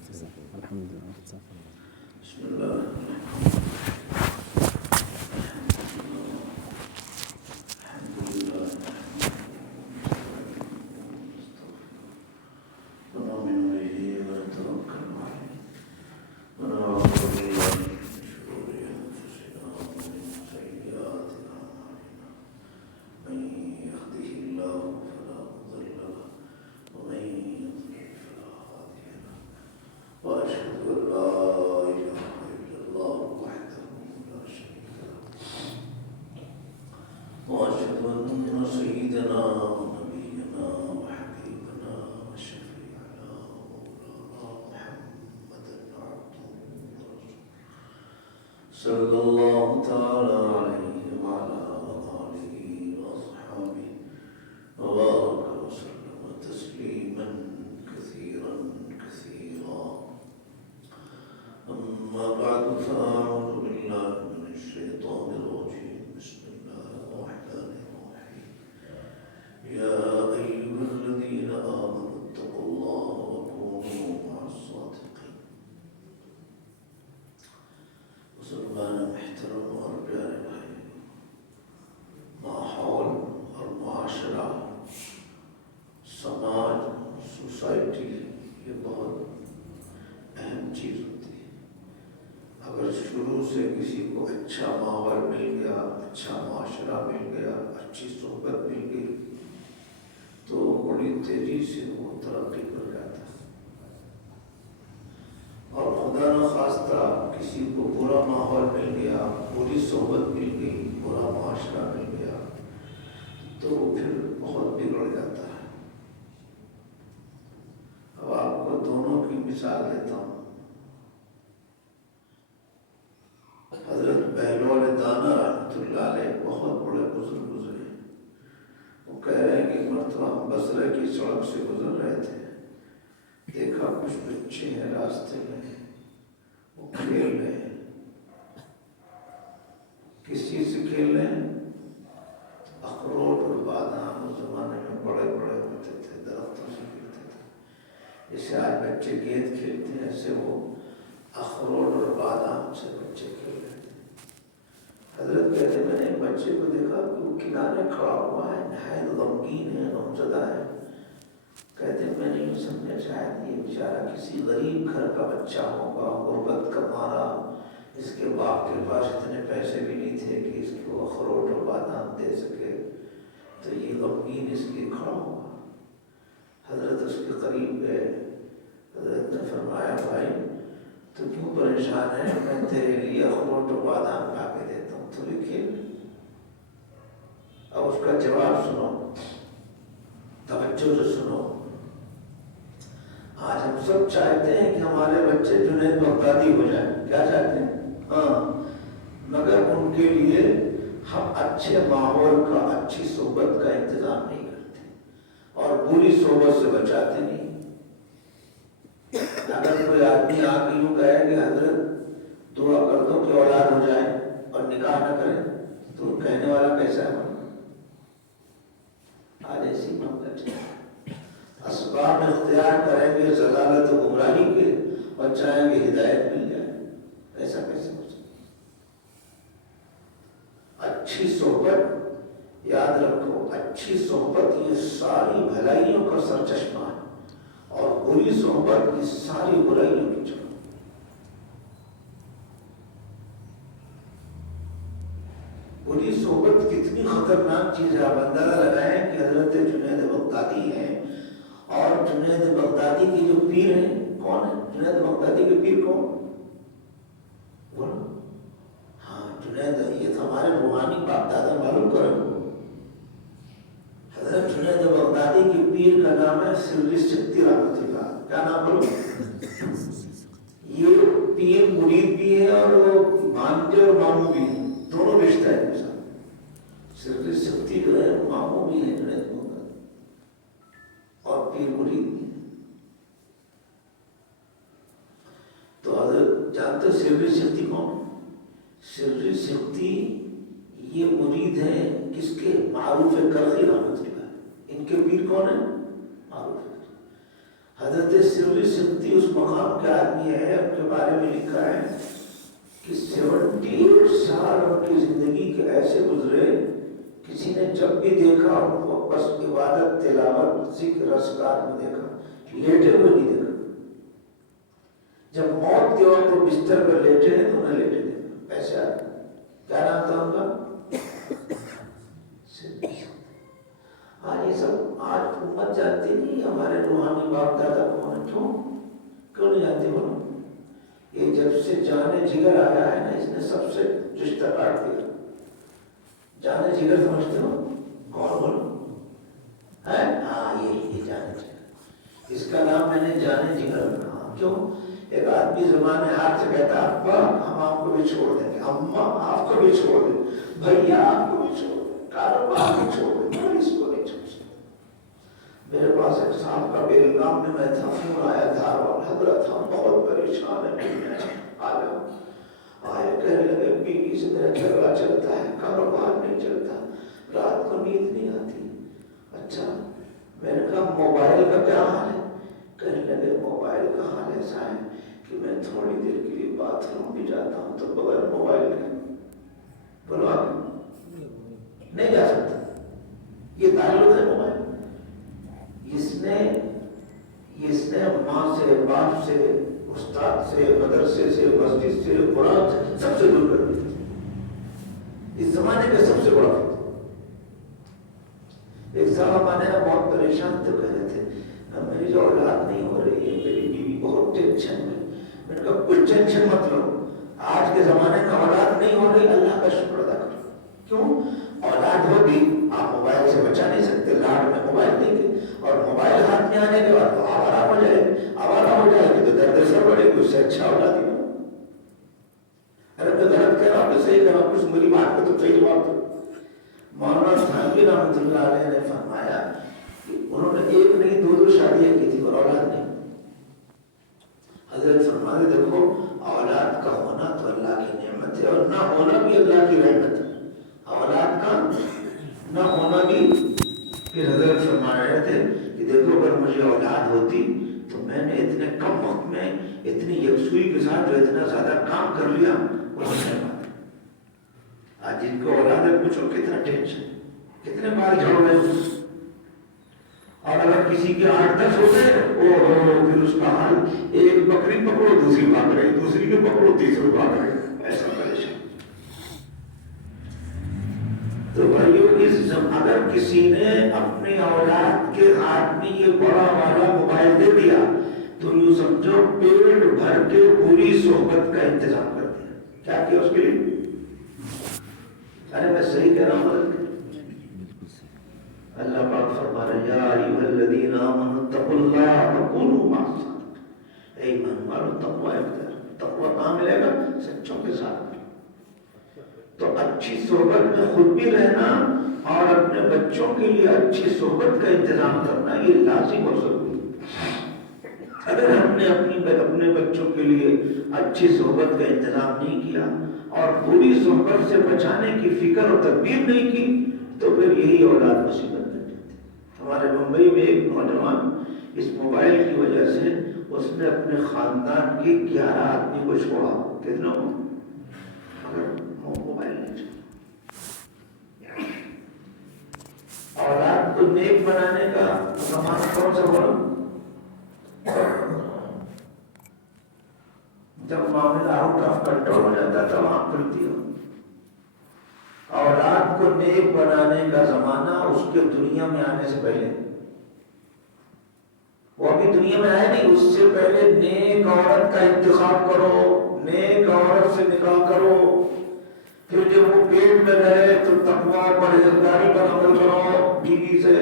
الحمد لله. بسم الله. صلى الله تعالى عليه وعلى آله وأصحابه وبارك وسلم تسليما كثيرا كثيرا. أما بعد فأعوذ بالله من الشيطان الرجيم. بسم الله الرحمن الرحيم. يا أيها الذين آمنوا اتقوا الله وكونوا مع الصادقين. مسلمان محترم اور پیارے بھائی، ماحول اور معاشرہ، سماج، سوسائٹی یہ بہت اہم چیز ہوتی ہے. اگر شروع سے کسی کو اچھا ماحول مل گیا، اچھا معاشرہ مل گیا، اچھی صحبت مل گئی تو بڑی تیزی سے وہ ترقی کر جاتا ہے. اور خدا نخواستہ کسی کو برا ماحول مل گیا، بری صحبت مل گئی، برا معاشرہ مل گیا تو وہ پھر بہت بگڑ جاتا ہے. اب آپ کو دونوں کی مثال دیتا ہوں. حضرت بہلول دانا رحمۃ اللہ علیہ بہت بڑے بزرگ گزرے. وہ کہہ رہے ہیں کہ مرتبہ ہم بصرے کی سڑک سے گزر رہے تھے، دیکھا کچھ بچے ہیں راستے میں، وہ کھیل رہے ہیں. کس چیز سے کھیل رہے ہیں؟ اخروٹ اور بادام. اس زمانے میں بڑے بڑے ہوتے تھے، درختوں سے کھیلتے تھے. جیسے آج بچے گیند کھیلتے ہیں ایسے وہ اخروٹ اور بادام سے بچے کھیل رہے تھے. حضرت کہتے ہیں میں نے ایک بچے کو دیکھا کہ وہ کنارے کھڑا ہوا ہے، نہایت غمگین ہے، غمزدہ ہے. کہتے ہیں میں نے یہ سمجھا شاید یہ بیچارہ کسی غریب گھر کا بچہ ہوگا، غربت کا مارا، اس کے باپ کے پاس اتنے پیسے بھی نہیں تھے کہ اس کو اخروٹ اور بادام دے سکے، تو یہ غمگین اس لیے کھڑا ہوگا. حضرت اس کے قریب گئے. حضرت نے فرمایا بھائی تو کیوں پریشان ہے؟ میں تیرے لیے اخروٹ اور بادام لا کے دیتا ہوں، تو یہ کھیل. اب اس کا جواب سنو، توجہ سے سنو. آج ہم سب چاہتے ہیں کہ ہمارے بچے جنید بغدادی ہو جائیں. کیا چاہتے ہیں؟ ہاں، مگر ان کے لیے ہم اچھے ماحول کا، اچھی صحبت کا انتظام نہیں کرتے اور بری صحبت سے بچاتے نہیں. اگر کوئی آدمی آ کے یوں کہے کہ حضرت دعا کر دو کہ اولاد ہو جائے اور نکاح نہ کرے تو کہنے والا کیسا ہے؟ آج ایسی مملکت ہے. اسباب اختیار کریں گے ضلالت و گمراہی کے اور چاہیں گے ہدایت مل جائے. ایسا کیسے ہو سکتا؟ اچھی صحبت یاد رکھو، اچھی صحبت یہ ساری بھلائیوں کا سرچشمہ ہے اور بری صحبت یہ ساری برائیوں کی جڑ. بری صحبت کتنی خطرناک چیز ہے. آپ اندازہ لگائیں کہ حضرت جنید بغدادی ہیں اور جنید بغدادی کے جو پیر ہیں کون ہیں؟ جنید بغدادی کے پیر کون؟ ہاں جنید، یہ تو ہمارے روحانی باپ دادا معلوم کرو. حضرت جنید بغدادی کے پیر کا نام ہے سری سکتی رحمۃ اللہ. کیا نام بولو؟ یہ پیر مرید بھی ہے اور وہ مانتے اور ماموں بھی ہیں، دونوں رشتہ ہے ان کے ساتھ. سری سکتی جو ہے ماموں بھی ہیں جنید بغدادی اور پیر مرید بھی ہیں. تو حضرت جانتے سری سکتی کون؟ سری سکتی یہ مرید ہے کس کے؟ معروف کرخی رحمۃ اللہ. ان کے پیر کون ہیں؟ معروف. حضرت سری سکتی اس مقام کے آدمی ہے ان کے بارے میں لکھا ہے کہ 78 سال ان کی زندگی کے ایسے گزرے، کسی نے جب بھی دیکھا ان کو بس عبادت، تلاوت، ذکر، اذکار میں دیکھا، لیٹے ہوئے نہیں دیکھا۔ جب موت کے وقت وہ بستر پر لیٹے ہیں تو انہیں لیٹے دیکھا۔ ایسے آدمی کیا نام تھا ان کا؟ یہ سب آج امت جانتی نہیں ہمارے روحانی باپ دادا کون ہے، کیوں نہیں جانتی وہ؟ یہ جب سے جانے جگر آیا ہے نا، اس نے سب سے رشتہ کاٹ دیا۔ جانے جگر سمجھتے ہو کون بولو ہے؟ ہاں یہ جانے جگر، اس کا نام میں نے جانے جگر رکھا۔ کیوں؟ ایک آدمی زبان ہاتھ سے کہتا ابا ہم آپ کو بھی چھوڑ دیں گے، اماں آپ کو بھی چھوڑ دیں، بھیا آپ کو بھی چھوڑ دیں، کاروبار بھی چھوڑ دیں، میں اس کو نہیں چھوڑ سکتا۔ میرے پاس ایک صاحب کا بیلگام میں تھا، فون آیا تھا، حضرت ہم بہت پریشان ہیں، آئے کہنے لگے بیوی سے میرا جھگڑا چلتا ہے، کاروبار نہیں چلتا، رات کو نیند نہیں آتی۔ اچھا، میں نے کہا موبائل کا کیا حال ہے؟ کہنے لگے موبائل کا حال ایسا ہے کہ میں تھوڑی دیر کے لیے باتھ روم بھی جاتا ہوں تو بغیر موبائل کے بولو آگے نہیں جا سکتا۔ یہ تعلق ہے موبائل، اس نے ماں سے، باپ سے، استاد سے، مدرسے سے، مسجد سے، قرآن سے سب سے دور کر دیا۔ اس زمانے کا سب سے بڑا فتنہ۔ ایک صاحب آنے بہت پریشان تھے، کہہ رہے تھے میری جو اولاد نہیں ہو رہی ہے، میری بیوی بہت ٹینشن میں۔ میں نے کہا کچھ ٹینشن مت لو، آج کے زمانے میں اولاد نہیں ہو رہی، اللہ کا شکر ادا کرو۔ کیوں؟ اولاد ہوگی آپ موبائل سے بچا نہیں سکتے، لاڈ میں موبائل دیں گے، اور موبائل ہاتھ میں آنے کے بعد وہ آوارہ ہو جائے گی تو درد سر بڑھے گی، اس سے اچھا اولاد ہی ہو۔ ارے میں غلط کہہ رہا ہوں، صحیح کہہ رہا ہوں، کچھ میری بات کو تو صحیح جواب دو۔ مولانا صاحب رحمۃ اللہ علیہ نے فرمایا کہ انہوں نے ایک نہیں دو شادیاں کی تھی اور اولاد نہیں۔ حضرت فرماتے دیکھو اولاد کا ہونا تو اللہ کی نعمت ہے اور نہ ہونا بھی اللہ کی رحمت ہے۔ اولاد کا نہ ہونا بھی، پھر حضرت فرما رہے تھے کہ دیکھو اگر مجھے اولاد ہوتی تو میں نے اتنے کم وقت میں اتنی یکسوئی کے ساتھ جو اتنا زیادہ کام کر لیا وہ نہیں بات۔ آج جن کو اولاد ہے پوچھو کتنا ٹینشن، کتنے بار جھڑ رہے ہیں، اور اگر کسی کے 8-10 ہو گئے پھر اس کا حال ایک بکری پکڑو دوسری بھاگ رہی، دوسری کو پکڑو تیسری بھاگ رہی، ایسا پریشان۔ تو بھائیو اگر کسی نے اپنی اولاد کے ہاتھ میں یہ بڑا والا موبائل دے دیا تو یوں سمجھو پیٹ بھر کے پوری صحبت کا انتظام کر دیا۔ کیا کیا اس کے لیے؟ ارے میں صحیح کہہ رہا ہوں؟ اللہ پاک فرما رہے یا ایھا الذین آمنوا اتقوا اللہ وکونوا مع الصادقین۔ اے ایمان والو تقوی اختیار، تقوی کہاں ملے گا؟ سچوں کے ساتھ۔ تو اچھی صحبت میں خود بھی رہنا اور اپنے بچوں کے لیے اچھی صحبت کا انتظام کرنا یہ لازم اور ضروری ہے۔ اگر ہم نے اپنے بچوں کے لیے اچھی صحبت کا انتظام نہیں کیا اور بری صحبت سے بچانے کی فکر اور تدبیر نہیں کی تو پھر یہی اولاد مصیبت بن جاتی۔ ہمارے ممبئی میں ایک نوجوان اس موبائل کی وجہ سے اس نے اپنے خاندان کے 11 آدمی کو چھوڑا۔ کتنا کو؟ اگر موبائل نہیں چھوڑا۔ اولاد کو نیک بنانے کا زمانہ کون سا بولا؟ جب معاملہ آؤٹ آف کنٹرول ہو جاتا تھا وہاں پھرتی ہو۔ اولاد کو نیک بنانے کا زمانہ اس کے دنیا میں آنے سے پہلے، وہ ابھی دنیا میں آئے نہیں، اس سے پہلے نیک عورت کا انتخاب کرو، نیک عورت سے نکاح کرو، پھر جب وہ پیٹ میں رہے تو تقویٰ اور پرہیزگاری پر عمل کرو بیوی سے،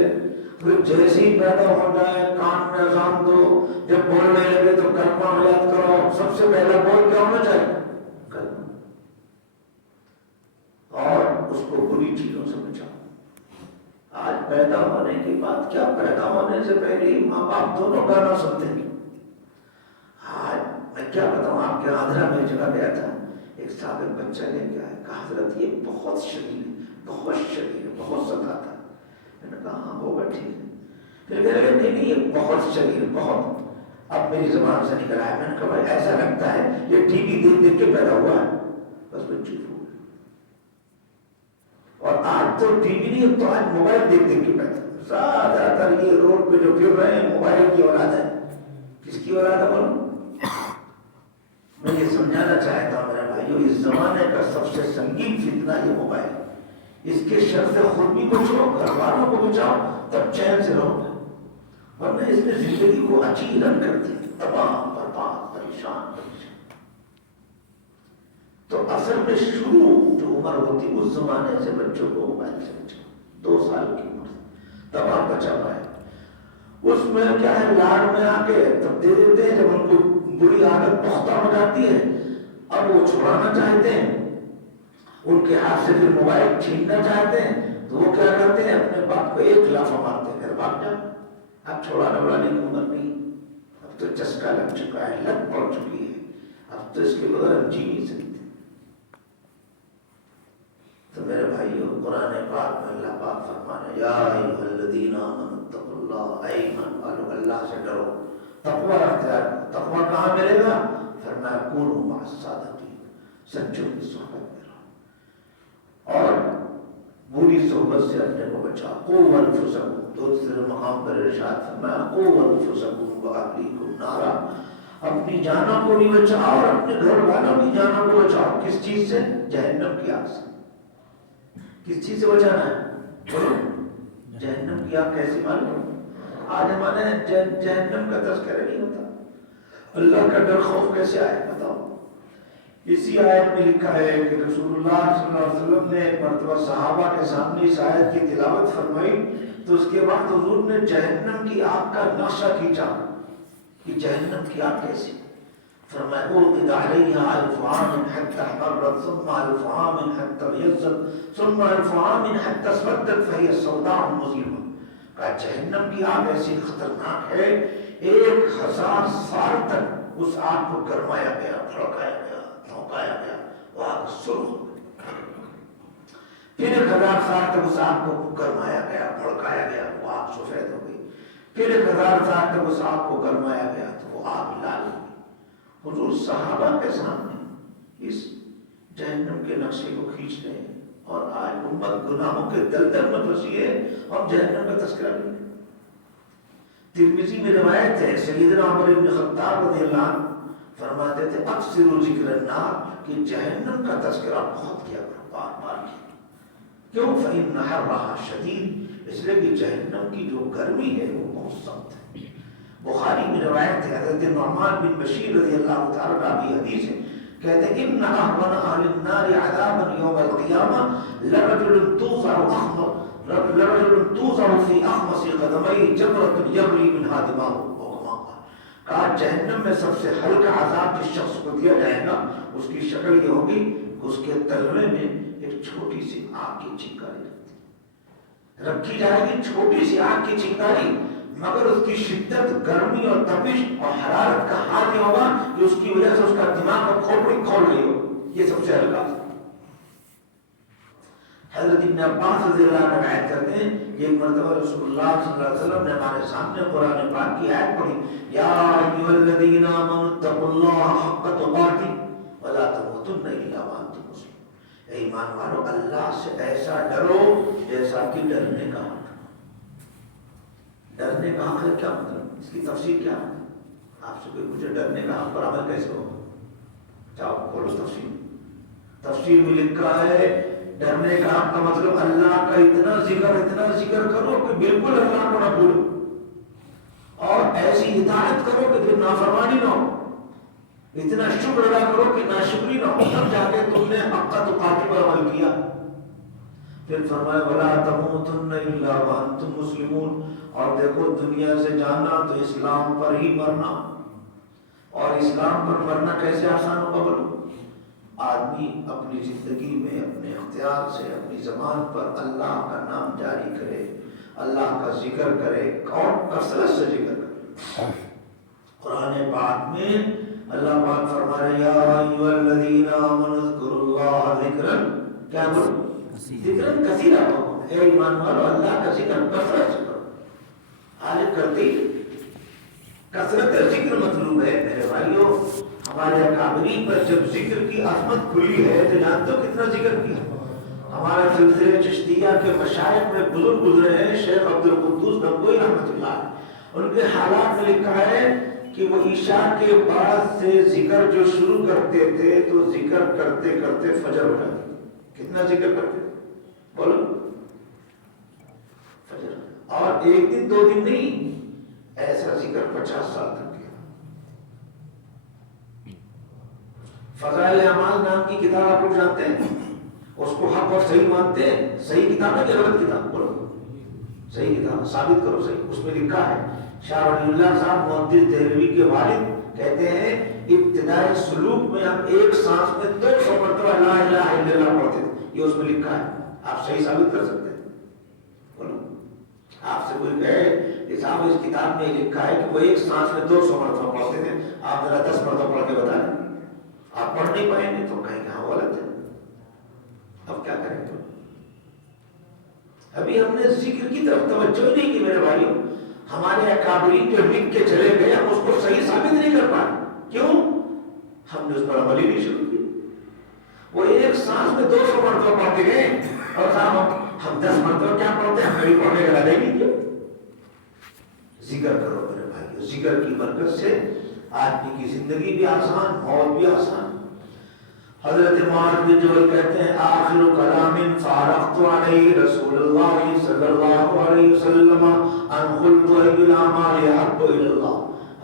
پھر جیسی پیدا ہو جائے کان میں اذان دو، جب بولنے لگے تو کلمہ یاد کرو۔ سب سے پہلا بول کیا ہونا چاہیے؟ کلمہ، اور اس کو بری چیزوں سے بچاؤ۔ آج پیدا ہونے کی بات کیا، پیدا ہونے سے پہلے ہی ماں باپ دونوں گانا سنتے ہیں۔ آج میں کیا بتاؤں آپ کے آندھرا میں جگہ گیا تھا، ایک صاحب ایک بچہ لے کے آئے، کہا حضرت یہ بہت شدید ہے، بہت شدید ہے، بہت ستاتا ہے۔ میں نے کہا ہاں ہوگا ٹھیک ہے۔ پھر کہہ رہے نہیں یہ بہت شدید ہے، بہت۔ اب میری زبان سے نکل آیا، میں نے کہا بھائی ایسا لگتا ہے یہ ٹی وی دیکھ دیکھ کے پیدا ہوا ہے، بس میں چپ ہو گیا۔ اور آج تو ٹی وی نہیں، تو آج موبائل دیکھ دیکھ کے پیدا، زیادہ تر یہ روڈ پہ جو پھر رہے ہیں موبائل کی اولاد ہے۔ کس کی اولاد ہے بولو؟ میں یہ سمجھانا چاہتا ہوں میرے بھائیو، اس زمانے کا سب سے سنگین فتنہ یہ موبائل، اس کے شر سے خود بھی بچو، گھر والوں کو بچاؤ، تب چین سے رہو گے، ورنہ اس نے زندگی کو اچیرن کر دیا، تباہ برباد پریشان۔ تو اصل میں شروع جو عمر ہوتی اس زمانے سے بچوں کو موبائل سے بچاؤ، 2 سال کی عمر تب آپ بچا پائے۔ اس میں کیا ہے، لاڈ میں آ کے تب دے دیتے ہیں، جب ان کو بری عادت پختہ ہو جاتی ہے اب وہ چھڑانا چاہتے ہیں، ان کے ہاتھ سے پھر موبائل چھیننا چاہتے ہیں، تو وہ کیا کرتے ہیں، اپنے باپ کو 1 لافہ مارتے ہیں، پھر بھاگ جا، اب چھوڑانے وڑانے کی عمر نہیں، اب تو چسکا لگ چکا ہے، لت پڑ چکی ہے، اب تو اس کے بغیر ہم جی نہیں سکتے۔ تو میرے بھائیو، قرآن پاک میں اللہ پاک فرمانے، یا ایھا الذین آمنوا اتقوا اللہ، اے ایمان والو اللہ سے ڈرو، تقوی اختیار کرو۔ تقوی کہاں ملے گا؟ فرمایا کونوا مع الصادقین، سچوں کی صحبت میں رہو اور بری صحبت سے اپنے کو بچاؤ۔ قوا انفسکم، دوسرے مقام پر ارشاد فرمایا قوا انفسکم واہلیکم نارا، اپنی جانوں کو بھی بچاؤ اور اپنے گھر والوں کی جانوں کو بچاؤ۔ کس چیز سے؟ جہنم کی آگ سے۔ کس چیز سے بچانا ہے؟ جہنم کی آگ کیسی معلوم؟ آج ہمارے جہنم کا تذکرہ نہیں ہوتا، اللہ کا ڈر خوف کیسے آئے بتاؤ؟ اسی آیت میں لکھا ہے کہ رسول اللہ صلی اللہ علیہ وسلم نے ایک مرتبہ صحابہ کے سامنے اس آیت کی تلاوت فرمائی، تو اس کے بعد حضور نے جہنم کی آگ کا نقشہ کھینچا کہ جہنم کی آگ کیسی۔ فرمایا اوقد علیہا 1000 عام حتی احمرت ثم 1000 عام حتی ابیضت ثم 1000 عام حتی اسودت فہی سوداء مظلمہ۔ کہا جہنم کی آگ ایسی خطرناک ہے، 1000 سال تک اس آگ کو گرمایا گیا، بھڑکایا گیا، دھوکایا گیا، وہ آگ سرخ ہو گئی، پھر 1000 سال تک اس آگ کو گرمایا گیا، بھڑکایا گیا، وہ آگ سفید ہو گئی، پھر 1000 سال تک اس آگ کو گرمایا گیا تو وہ آگ لال ہو گئی۔ حضور صحابہ کے سامنے اس جہنم کے نقشے کو کھینچ رہے ہیں، اور آج امت گناہوں کے دلدل میں پھنسی ہے اور جہنم کا تذکرہ نہیں ہے۔ ترمذی میں روایت ہے، سیدنا عمر بن خطاب رضی اللہ عنہ فرماتے تھے اکثر ذکر النار، کہ جہنم کا تذکرہ بہت کیا کرو، بار بار کیا۔ کیوں؟ فإن حرھا شدید، اس لیے کہ جہنم کی جو گرمی ہے وہ بہت سخت ہے۔ بخاری میں روایت ہے، حضرت نعمان بن بشیر رضی اللہ تعالیٰ راوی حدیث ہے، کہتے ہیں ان اهون اهل النار عذابا يوم القيامه لرجل توضع في اخمص قدميه جمرة يغلي منها دماغه۔ کہا جہنم میں سب سے ہلکا عذاب جس شخص کو دیا جائے گا اس کی شکل یہ ہوگی کہ اس کے تلوے میں ایک چھوٹی سی آگ کی چنگاری رکھی جائے گی، چھوٹی سی آگ کی چنگاری، مگر اس کی شدت، گرمی اور تپش اور حرارت کا حال یہ ہوگا کہ اس کی وجہ سے اس کا دماغ کا کھوپڑی کھول رہی ہو۔ یہ سب سے ہلکا۔ حضرت ابن عباس رضی اللہ عنہ روایت کرتے ہیں کہ ایک مرتبہ رسول اللہ صلی اللہ علیہ وسلم نے ہمارے سامنے قرآن پاک کی آیت پڑھی، یا ایھا الذین آمنوا اتقوا اللہ حق تقاته ولا تموتن الا وانتم مسلمون۔ اے ایمان والو، اللہ سے ایسا ڈرو جیسا کہ ڈرنے کا حق۔ ڈرنے کا حق ہے کیا مطلب؟ اس کی تفسیر کیا ہے؟ آپ سے کوئی پوچھے ڈرنے کا حق پر عمل کیسے ہوگا؟ جاؤ کھولو تفسیر۔ تفسیر میں لکھا ہے ڈرنے کا حق کا مطلب اللہ کا اتنا ذکر کرو کہ بالکل اللہ کو نہ بھولو، اور ایسی اطاعت کرو کہ پھر نافرمانی نہ ہو، اتنا شکر ادا کرو کہ ناشکری نہ ہو، تب جا کے تم نے حق تقاتی پر عمل کیا۔ پھر فرمایا وَلَا تَمُوتُنَّ إِلَّا وَأَنْتُمْ مُسْلِمُونَ، اور دیکھو دنیا سے جانا تو اسلام پر ہی مرنا، اور اسلام پر مرنا کیسے آسان ہوگا بولو؟ آدمی اپنی زندگی میں اپنے اختیار سے اپنی زبان پر اللہ کا نام جاری کرے، اللہ کا ذکر کرے، اور کثرت سے ذکر کرے۔ قرآن پاک میں اللہ پاک فرما رہے یا ایھا الذین آمنوا اذکروا اللہ ذکرا، کیا بولو؟ ذکرن کثیرا۔ اے ایمان والو، اللہ کا ذکر کثرت سے کرو۔ آج کرتے ہی کثرت ذکر مطلوب ہے میرے بھائیوں. ہمارے اکابرین پر جب ذکر کی عظمت کھلی ہے تو جانتے ہو کتنا ذکر کیا. ہمارا سلسلہ چشتیہ کے مشائخ میں بزرگ گزرے ہیں شیخ عبد القدوس گنگوئی رحمۃ اللہ. ان کے حالات میں لکھا ہے کہ وہ عشاء کے بعد سے ذکر جو شروع کرتے تھے تو ذکر کرتے کرتے فجر ہو جاتی. کتنا ذکر کرتے بولو فجر. اور ایک دن دو دن نہیں, ایسا ذکر 50 سال تک کیا. فضائل اعمال نام کی کتاب آپ لوگ جانتے ہیں, اس کو حق اور صحیح مانتے ہیں. صحیح کتاب ہے کہ غلط کتاب؟ بولو صحیح کتاب, ثابت کرو صحیح. اس میں لکھا ہے شاہ ولی اللہ صاحب محدث دہلوی کے والد کہتے ہیں ابتدائی سلوک میں ہم ایک سانس میں 200 مرتبہ لا الہ الا اللہ پڑھتے تھے. یہ اس میں لکھا ہے. آپ صحیح ثابت کر سکتے ہیں؟ بولو. آپ سے کوئی کہے کہ صاحب اس کتاب میں لکھا ہے کہ وہ ایک سانس میں 200 مرتبہ پڑھتے تھے, آپ ذرا 10 مرتبہ پڑھ کے بتائیں. آپ پڑھ نہیں پائیں گے تو کہیں کہ ہاں غلط ہے. اب کیا کریں گے؟ ابھی ہم نے ذکر کی طرف توجہ نہیں کی میرے بھائیوں. ہمارے اکابرین جو لکھ کے چلے گئے ہم اس کو صحیح ثابت نہیں کر پائے. کیوں؟ ہم نے اس پر عمل ہی نہیں شروع کی. وہ ایک سانس میں 200 مرتبہ پڑھتے گئے اور صاحب ہم 10 مرتبہ کیا پڑھتے ہیں, ہمیں بھی پڑھنے کا لگا ہی نہیں کیا. ذکر کرو میرے بھائیوں. ذکر کی برکت سے آدمی کی زندگی بھی آسان, موت بھی آسان. حضرت معاذ بن جبل کہتے ہیں آخر کلام فارقت علیہ رسول اللہ صلی اللہ علیہ وسلم ان قلت ای الاعمال احب الی اللہ.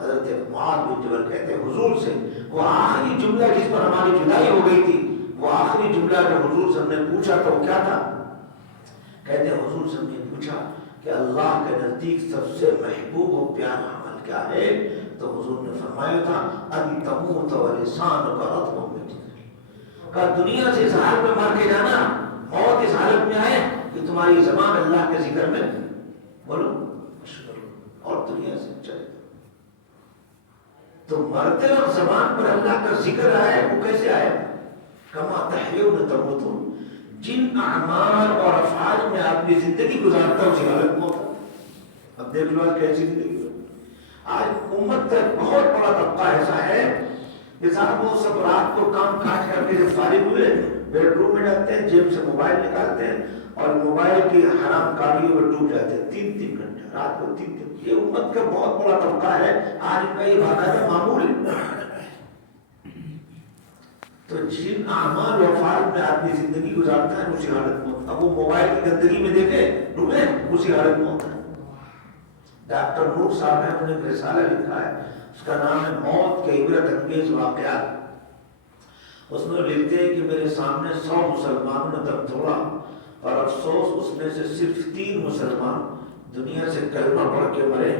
حضرت معاذ بن جبل کہتے ہیں حضور سے وہ آخری جملہ جس پر ہماری جدائی ہو گئی تھی, وہ آخری جملہ جو حضور سے ہم نے پوچھا تو کیا تھا؟ کہتے ہیں حضور سے ہم نے پوچھا کہ اللہ کے نزدیک سب سے محبوب و پیارا عمل کیا ہے, تو حضور نے فرمایا تھا ان تموت ولسانک رطب من ذکر. کہ دنیا سے اس حال میں مر کے جانا, موت اس حالت میں آئے کہ تمہاری زبان اللہ کے ذکر میں بولو اور دنیا سے چلے. تو مرتے وقت زبان پر اللہ کا ذکر آئے, وہ کیسے آئے؟ کما تحیون تموتون. جن اعمال اور افعال میں آدمی زندگی گزارتا ہے اسی حالت میں ہوتا. اب دیکھ لو آج کیسی زندگی ہے. آج امت کا بہت بڑا طبقہ ایسا ہے کہ صاحب وہ سب رات کو کام کاج کر کے جب فارغ ہوئے بیڈ روم میں جاتے ہیں, جیب سے موبائل نکالتے ہیں اور موبائل کی حرام کاریوں میں ڈوب جاتے ہیں 3-3 گھنٹے رات کو 3-3. یہ امت کا بہت بڑا طبقہ ہے. آج ان کا یہ باقاعدہ معمول ہے. تو جن اعمال و افعال میں آدمی زندگی گزارتا ہے اسی حالت میں. اب وہ موبائل کی گندگی میں دیکھے ڈوبے اسی حالت میں ہوتا ہے. ڈاکٹر نور صاحب نے انہوں نے ایک رسالہ لکھا ہے, اس کا نام ہے موت کے عبرت انگیز واقعات. اس میں لکھتے ہیں کہ میرے سامنے 100 مسلمانوں نے دم توڑا اور افسوس اس میں سے صرف 3 مسلمان دنیا سے کلمہ پڑھ کے مرے,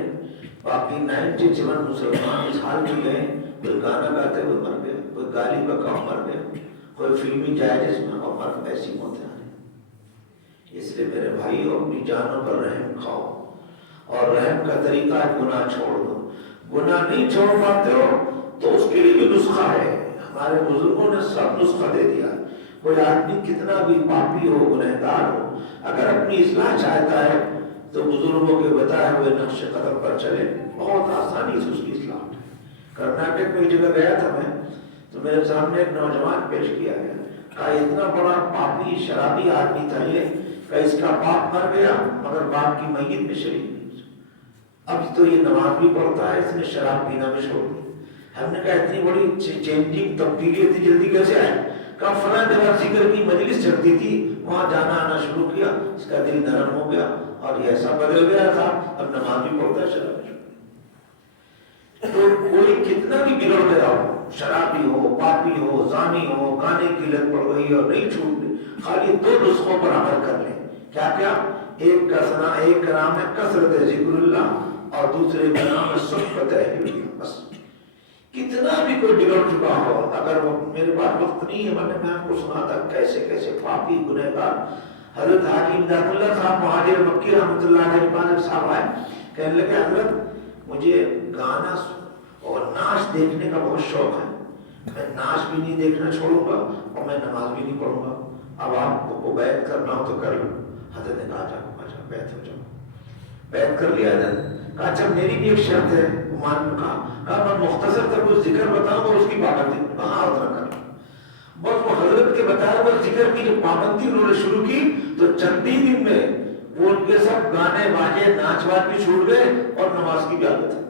باقی 97 مسلمان اس حال میں گئے کوئی گانا گاتے ہوئے مر گئے, کوئی گالی کا کام مر گئے, کوئی فلمی جائز میں اور مر ایسی موتیں آ رہی. اس لیے میرے بھائیو اپنی جانوں پر رحم کھاؤ اور رحم کا طریقہ ہے گناہ چھوڑ دو. گناہ نہیں چھوڑ پاتے ہو تو اس کے لیے بھی نسخہ ہے. ہمارے بزرگوں نے سب نسخہ دے دیا. کوئی آدمی کتنا بھی پاپی ہو, گنہگار ہو, اگر اپنی اصلاح چاہتا ہے تو بزرگوں کے بتائے ہوئے نقش قدم پر چلے, بہت آسانی سے اس کی اصلاح. کرناٹک میں ایک جگہ گیا تھا میں, تو میرے سامنے ایک نوجوان پیش کیا گیا, کہا اتنا بڑا پاپی شرابی آدمی تھا یہ, کہ اس کا باپ مر گیا مگر باپ کی میت میں شریک نہیں. اب تو یہ نماز بھی پڑھتا ہے, اس نے شراب پینا بھی چھوڑ دیا. ہم نے کہا اتنی بڑی چینجنگ تبدیلی اتنی جلدی کیسے آئے؟ کہا فلاں جگہ ذکر کی مجلس چلتی تھی, وہاں جانا آنا شروع کیا, اس کا دل نرم ہو گیا اور یہ ایسا بدل گیا تھا, اب نماز بھی پڑھتا ہے شراب بھی. تو کوئی کتنا بھی بگڑ گیا ہو, شرابی ہو, پاپی ہو, زانی ہو, گانے کی لت پڑ گئی اور نہیں چھوٹ گئی, خالی 2 نسخوں پر عمل کر لیں. کیا کیا؟ ایک کا نام ہے کثرت ذکر اللہ اور دوسرے کا نام ہے صحبت اہل اللہ. بس کتنا بھی کوئی بگڑ چکا ہو, اگر وہ میرے پاس وقت نہیں ہے ورنہ میں آپ کو سناتا کیسے کیسے پاپی گنہگار. حضرت حاجی امداد اللہ صاحب مہاجر مکی رحمۃ اللہ علیہ کے پاس ایک صاحب آئے, کہنے لگے حضرت مجھے گانا اور ناچ دیکھنے کا بہت شوق ہے, میں ناچ بھی نہیں دیکھنا چھوڑوں گا اور میں نماز بھی نہیں پڑھوں گا, اب آپ کو بیعت کرنا ہو تو کر لو. حضرت نے کہا جاؤ بیعت ہو جاؤ. بیعت کر لیا حضرت. کہا جب میری بھی ایک شرط ہے مان کہا میں مختصر تک کچھ ذکر بتاؤں گا اس کی پابندی کہاں اترا کر بس وہ حضرت کے بتایا ہوا ذکر کی جو پابندی انہوں نے شروع کی تو چند ہی دن میں وہ ان کے سب گانے باجے ناچ باز بھی چھوٹ گئے اور نماز کی بھی عادت ہے.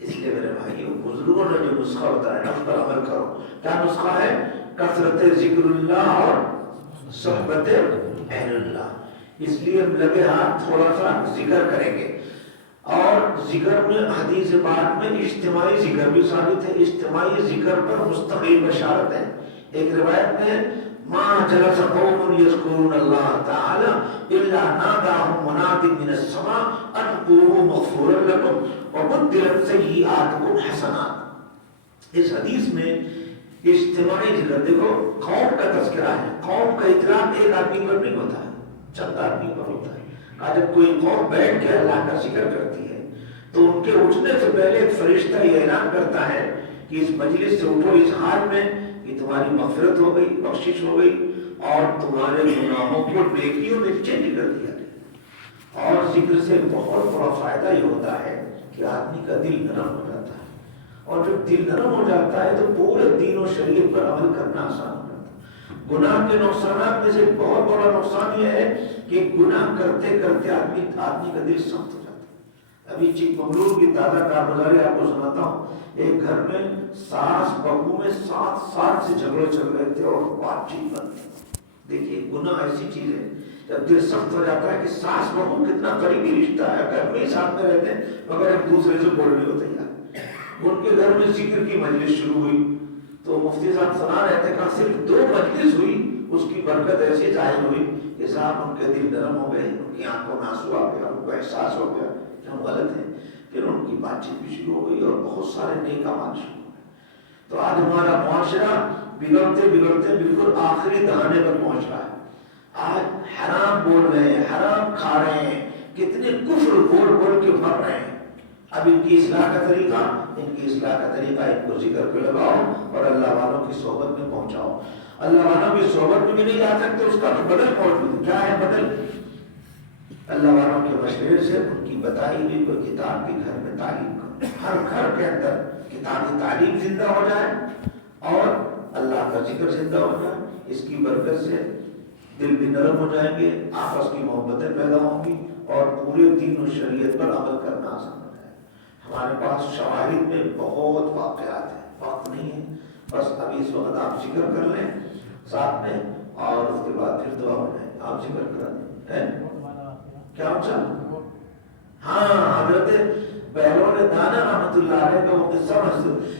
اس لیے میرے بھائیوں بزرگوں نے جو نسخہ بتایا اس پر عمل کرو. کیا نسخہ ہے؟ کثرت ذکر اللہ اور صحبت اہل اللہ. اس لیے لگے ہاتھ تھوڑا سا ذکر کریں گے. اور ذکر میں حدیث پاک میں اجتماعی ذکر بھی ثابت ہے. اجتماعی ذکر پر مستقل بشارت ہے. ایک روایت میں ما جلس قوم یذکرون اللہ تعالی الا ناداهم مناد من السماء ان قوموا مغفورا لكم وبدلت سیئاتکم حسنات. اس حدیث میں اجتماعی ذکر دیکھو قوم کا تذکرہ ہے. قوم کا اطلاق ایک آدمی پر نہیں ہوتا ہے چند آدمی پر ہوتا ہے. جب کوئی قوم بیٹھ کے اللہ کا ذکر کرتی ہے تو ان کے اٹھنے سے پہلے ایک فرشتہ یہ اعلان کرتا ہے کہ اس مجلس سے اٹھو اس حال میں کہ تمہاری مغفرت ہو گئی, بخشش ہو گئی اور تمہارے گناہوں کو نیکیوں میں چینج کر دیا گیا. اور ذکر سے بہت بڑا فائدہ یہ ہوتا ہے کہ آدمی کا دل نرم ہو جاتا ہے. اور جب دل نرم ہو جاتا ہے تو پورے دین و شریعت پر عمل کرنا آسان ہو جاتا ہے. گناہ کے نقصانات میں سے بہت بڑا نقصان یہ ہے کہ گناہ کرتے کرتے آدمی کا دل سخت ہو جاتا ہے. ابھی چک منگلور کی تازہ کارگزاری آپ کو سناتا ہوں. ایک گھر میں ساس بہو میں 7 سال سے جھگڑے چل رہے تھے اور بات چیت بند. دیکھیے گناہ ایسی چیز ہے جب دل سخت ہو جاتا ہے کہ ساس بہو کتنا قریبی رشتہ ہے, گھر میں ہی ساتھ میں رہتے ہیں مگر ایک دوسرے سے بولنے کو تیار. ان کے گھر میں ذکر کی مجلس شروع ہوئی تو مفتی صاحب سنا رہے تھے کہ صرف 2 مجلس ہوئی اس کی برکت ایسی ظاہر ہوئی کہ صاحب ان کے دل نرم ہو گئے, ان کی آنکھوں میں آنسو آ گیا, ان کو احساس ہو گیا کہ ہم غلط ہیں. پھر ان کی بات چیت بھی شروع ہو گئی اور بہت سارے نیک اعمال شروع ہو گئے. تو آج ہمارا معاشرہ بگڑتے بگڑتے بالکل آخری دہانے پر پہنچ رہا ہے. آج حرام بول رہے ہیں, حرام کھا رہے ہیں, کتنے کفر بول بول کے مر رہے ہیں. اب ان کی اصلاح کا طریقہ ان کو ذکر پہ لگاؤ اور اللہ والوں کی صحبت میں پہنچاؤ. اللہ والوں کی صحبت میں بھی نہیں جا سکتے, اس کا تو بدل موجود ہے. کیا ہے بدل؟ اللہ والوں کے مشورے سے ان کی بتائی ہوئی کوئی کتاب کے گھر میں تعلیم کرو. ہر گھر کے اندر کتابی تعلیم زندہ ہو جائے اور اللہ کا ذکر زندہ ہو جائے. اس کی برکت سے دل بھی نرم ہو جائیں گے, آپس کی محبتیں پیدا ہوں گی اور پورے دین و شریعت پر عمل کرنا آسان ہو جائے. ہمارے پاس شواہد میں بہت واقعات ہیں, وقت نہیں ہے. بس ابھی اس وقت آپ ذکر کر لیں ساتھ میں اور اس کے بعد پھر دعا ہو جائے. آپ ذکر کر دیں کیا ہوتا؟ ہاں حضرت بہلول دانا رحمۃ اللہ علیہ کا وہ قصہ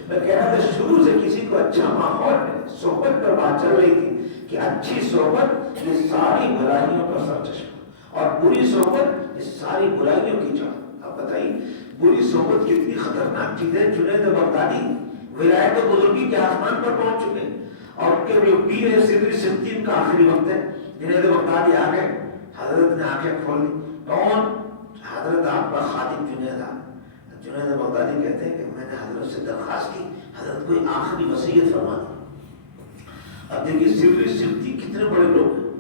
میں کہہ رہا تھا. شروع سے کسی کو اچھا ماحول ہے, صحبت پر بات چل رہی تھی کہ اچھی صحبت یہ ساری برائیوں کا سر چشمہ اور بری صحبت یہ ساری برائیوں کی جڑ. آپ بتائیے بری صحبت کتنی خطرناک چیز ہے. جنید بغدادی ولایت و بزرگی کے آسمان پر پہنچ چکے اور ان کے جو پیر ہے سری سنتین کا آخری وقت ہے. جنید بغدادی آ گئے, حضرت نے آنکھیں کھول دی. کون؟ حضرت آپ کا خادم جنید. جنید بغدادی کہتے ہیں کہ میں نے حضرت سے درخواست کی حضرت کوئی آخری وصیت فرما دی. اب دیکھیے سری سنتی کتنے بڑے لوگ ہیں,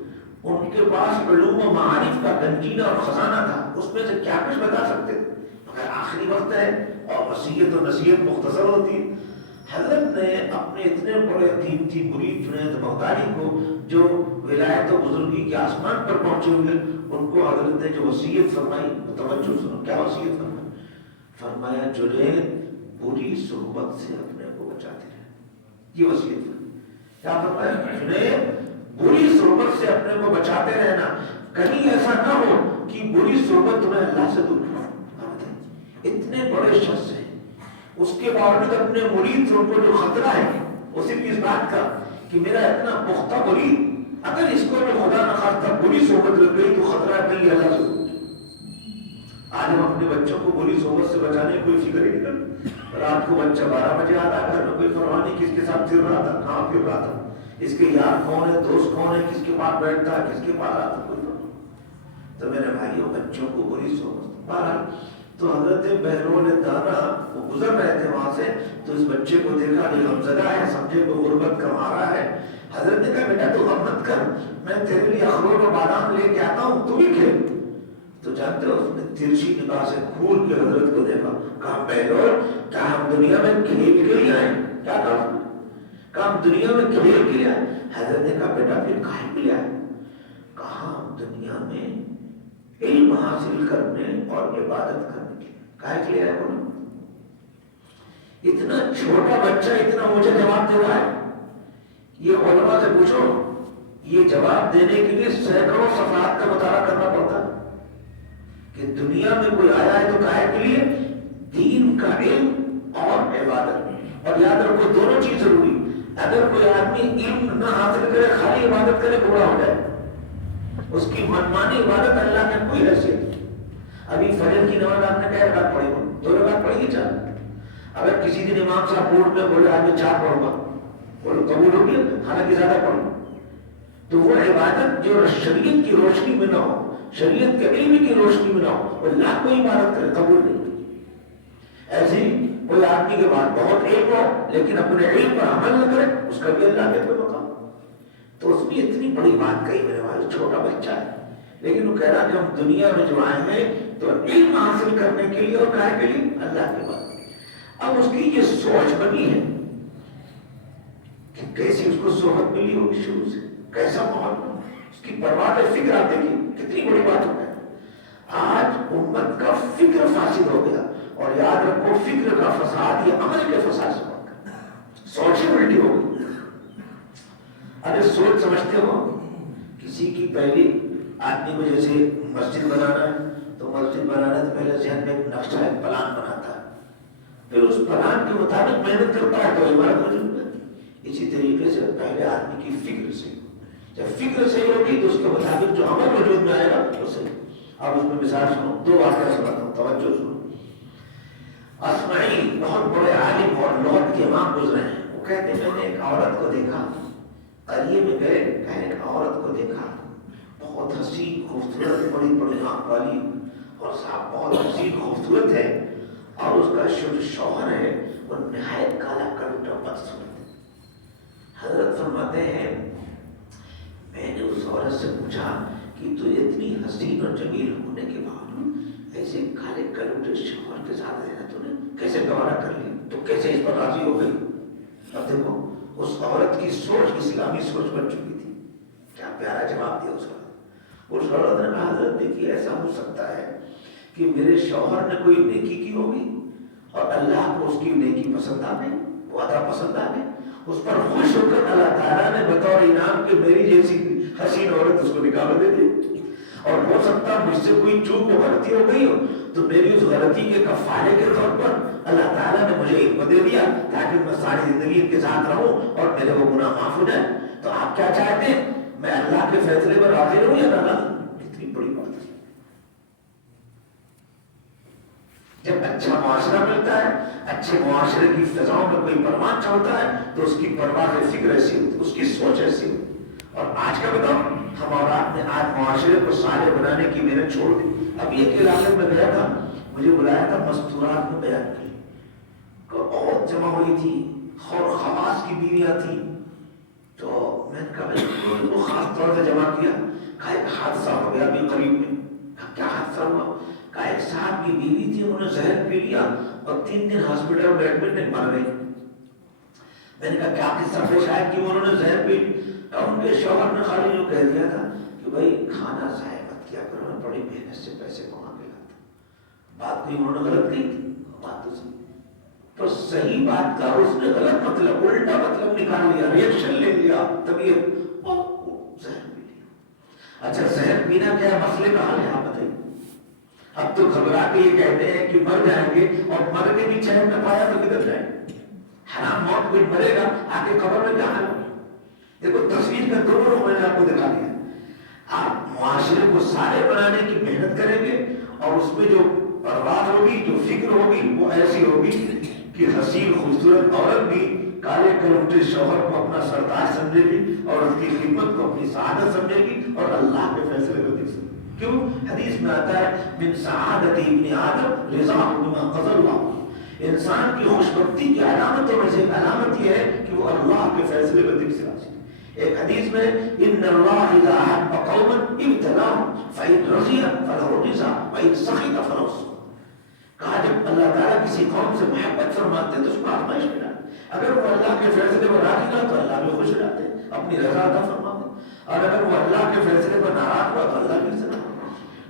ان کے پاس علوم و معارف کا گنجینہ اور خزانہ تھا, اس میں سے کیا کچھ بتا سکتے تھے. مگر آخری وقت ہے اور وصیت و نصیحت مختصر ہوتی ہے. حضرت نے اپنے اتنے بڑے قیمتی مرید جنید بغدادی کو جو ولایت و بزرگی کے آسمان پر پہنچے ہوئے ان کو حضرت نے جو وصیت فرمائی, توجہ سنو کیا وصیت فرمائی. فرمایا جنید بری صحبت سے اپنے کو بچاتے رہے. یہ وصیت فرمائی. کیا فرمایا؟ جنید بری صحبت سے اپنے کو بچاتے رہنا, کہیں ایسا نہ ہو کہ بری صحبت تمہیں اللہ سے دور کرے. اتنے بڑے شخص ہیں, اس کے باوجود اپنے مرید سے ان کو جو خطرہ ہے وہ صرف اس بات کا کہ میرا اتنا پختہ مرید اگر اس کو میں خدا نہ خواستہ بری صحبت لگ گئی تو خطرہ نہیں ہے اللہ سے. آج ہم اپنے بچوں کو بری صحبت سے بچانے کی کوئی فکر ہی نہیں کرتے. رات کو بچہ 12 بجے آ رہا ہے, گھر میں کوئی پرواہ نہیں کس کے ساتھ پھر رہا تھا, کہاں پھر رہا تھا, اس کے یار کون ہے, دوست کون ہے, کس کے پاس بیٹھتا ہے, کس کے پاس آتا, کوئی پرواہ. تو میرے بھائیوں بچوں کو بری صحبت بہرحال. تو حضرت بہلول دانا وہ گزر رہے تھے وہاں سے, تو اس بچے کو دیکھا کہ غمزدہ ہے, سمجھے کو غربت کا مارا ہے. حضرت نے کہا بیٹا تو غم مت کر, میں تیرے لیے اخروٹ و بادام لے کے آتا ہوں, تو بھی کھیل. تو جانتے ہو اس نے ترچھی نگاہ سے گھور کے حضرت کو دیکھا، کہا بہلول کیا ہم دنیا میں کھیل کے لیے آئے؟ کیا کہا ہم دنیا میں کھیل کے لیے آئے؟ حضرت نے کہا بیٹا پھر کاہے کے لیے آئے؟ کہا ہم دنیا میں علم حاصل کرنے اور عبادت کرنے کے لیے۔ کاہے کے لیے آئے بولو؟ اتنا چھوٹا بچہ اتنا مجھے جواب دے رہا ہے۔ یہ علماء سے پوچھو، یہ جواب دینے کے لیے سینکڑوں صفحات کا مطالعہ کرنا پڑتا ہے کہ دنیا میں کوئی آیا ہے تو کاہے کے لیے؟ دین کا علم اور عبادت۔ اور یاد رکھو دونوں چیز ضروری۔ اگر کوئی آدمی علم نہ حاصل کرے خالی عبادت کرے گمراہ ہو جائے، اس کی منمانی عبادت اللہ میں کوئی حیثیت نہیں۔ ابھی فجر کی نماز آپ نے کیا رکعت پڑھی ہو؟ 2 رکعت پڑھی گی 4؟ اگر کسی دن امام صاحب بورڈ میں بولے آج میں 4 پڑھوں گا، بولو قبول ہوگی؟ حالانکہ زیادہ پڑھوں، تو وہ عبادت جو شریعت کی روشنی میں نہ ہو، شریعت کے علم کی روشنی میں نہ ہو، وہ اللہ کو عبادت کرے قبول نہیں۔ ایسے ہی کوئی آدمی کے بعد بہت علم ہو لیکن اپنے علم پر عمل نہ کرے، اس کا بھی اللہ کے کوئی مقام۔ تو اس نے اتنی بڑی بات کہی، میرے بھائی چھوٹا بچہ ہے لیکن وہ کہہ رہا کہ ہم دنیا میں جو آئے ہیں تو علم حاصل کرنے کے لیے، اور کہے کے لیے؟ اللہ کی بات۔ اب اس کی یہ سوچ بنی ہے کہ کیسی اس کو صحبت ملی ہوگی شروع سے، کیسا ماحول بنا، اس کی پرواہ فکر آپ دیکھیے کتنی بڑی بات ہو گئی۔ آج امت کا فکر فاسد ہو گیا، اور یاد رکھو فکر کا فساد یہ عمل کے فساد سے بڑھ کر سوچ ہی الٹی ہو گئی۔ ارے سوچ سمجھتے ہو، کسی کی پہلی آدمی کو جیسے مسجد بنانا ہے تو مسجد بنانا ہے تو پہلے ذہن میں ایک نقشہ ایک پلان بناتا ہے، پھر اس پلان کے مطابق محنت کرتا ہے تو عمارت موجود ہے۔ اسی طریقے سے پہلے آدمی کی فکر سے، جب فکر صحیح ہوگی تو اس کے مطابق جو عمل وجود میں آئے گا وہ صحیح۔ اب اس میں مثال سنو، 2 واقعہ سناتا ہوں، توجہ سنو۔ اسماعیل بہت بڑے عالم اور لغت کے امام گزرے ہیں، وہ کہتے ہیں میں نے ایک عورت کو دیکھا، قریے میں گئے، میں نے ایک عورت کو دیکھا بہت حسین خوبصورت، بڑی بڑی آنکھ والی، اور صاحب بہت حسین خوبصورت ہے، اور اس کا جو شوہر ہے وہ نہایت کالا کلوٹا بدصورت ہے۔ حضرت فرماتے ہیں میں نے اس عورت سے پوچھا کہ تو اتنی حسین اور جمیل ہونے کے باوجود ایسے کالے کلوٹے شوہر کے ساتھ رہنا تو نے کیسے گوارا کر لیا، تو کیسے اس پر راضی ہو گئی؟ اب دیکھو اس عورت کی سوچ اسلامی سوچ بن چکی تھی، کیا پیارا جواب دیا اس عورت۔ اس عورت نے کہا حضرت دیکھیے ایسا ہو سکتا ہے کہ میرے شوہر نے کوئی نیکی کی ہوگی اور اللہ کو اس کی نیکی پسند آ گئی، وعدہ پسند آ گئی، اس پر خوش ہو کر اللہ تعالیٰ نے بطور انعام کہ میری جیسی حسین عورت اس کو نکاح میں دے دی، اور ہو سکتا مجھ سے کوئی چوک و غلطی ہو گئی ہو تو میری اس غلطی کے کفارے کے طور پر اللہ تعالیٰ نے مجھے علم دے دیا تاکہ میں ساری زندگی ان کے ساتھ رہوں اور میرے وہ گناہ معاف ہو جائے۔ تو آپ کیا چاہتے ہیں، میں اللہ کے فیصلے پر راضی رہوں یا نہ؟ اتنی بڑی بات ہے۔ جب اچھا معاشرہ ملتا ہے، اچھے معاشرے کی فضاؤں میں کوئی پروان چڑھتا ہے تو اس کی پرواہ فکر ایسی ہوتی، اس کی سوچ ایسی ہوتی۔ اور آج کا بتاؤ، ہم اور آپ نے آج معاشرے کو صالح بنانے کی محنت چھوڑ دی۔ اب یہ علاقے میں گیا تھا، مجھے بلایا تھا مستورات میں بیان کی، عورت جمع ہوئی تھی اور خواص کی بیویاں تھیں، تو میں نے کہا وہ خاص طور سے جمع کیا، کہا ایک حادثہ ہو گیا ابھی قریب میں۔ کیا حادثہ ہوا؟ کہا ایک صاحب کی بیوی تھی، انہوں نے زہر پی لیا اور 3 دن ہاسپٹل میں ایڈمٹ نہیں، مر گئی۔ میں نے کہا کیا قصہ پیش آیا کہ انہوں نے زہر پی؟ ان کے شوہر نے خالی جو کہہ دیا تھا کہ بھائی کھانا ضائع مت کیا کرو، میں بڑی محنت سے پیسے کما کے لاتا۔ بات کوئی انہوں نے غلط کی تھی، بات تو صحیح، تو صحیح بات کا اس نے غلط مطلب، الٹا مطلب نکال لیا، ریئیکشن لے لیا، طبیعت اور زہر پی لیا۔ اچھا زہر پینا کیا مسئلے کا حل ہے آپ بتائیے؟ اب تو گھبرا کے یہ کہتے ہیں کہ مر جائیں گے، اور مر کے بھی چین نہ پایا تو کدھر جائیں گے؟ حرام موت کوئی مرے گا آگے قبر میں کیا حل ہوگا؟ دیکھو تصویر کا دونوں میں نے آپ کو دکھا دیا۔ آپ معاشرے کو صالح بنانے کی محنت کریں گے اور اس میں جو پرواز ہوگی، جو فکر ہوگی وہ ایسی ہوگی کہ حسین خوبصورت عورت بھی کالے کلوٹے شوہر کو اپنا سردار سمجھے گی اور اس کی خدمت کو اپنی سعادت سمجھے گی اور اللہ کے فیصلے کو دیکھ سکے۔ کیوں؟ حدیث میں آتا ہے من سعادت ابن آدم رضا بما قضى اللہ، انسان کی خوش بختی کی علامتوں میں سے ایک علامت یہ ہے کہ وہ اللہ کے فیصلے پر دل سے راضی ہے۔ ایک حدیث میں ان اللہ اذا احب قوما ابتلاهم فإن رضي فله الرضا وإن سخط فله السخط. کہا جب اللہ تعالیٰ کسی قوم سے محبت فرماتے ہیں تو اس کو آزمائش میں ڈالتے ہیں. اگر وہ اللہ کے فیصلے پر راضی نہ تو اللہ بھی خوش رہتے ہیں, اپنی رضا عطا فرماتے ہیں. اور اگر وہ اللہ کے فیصلے پر ناراض ہوا تو اللہ بھی سنا.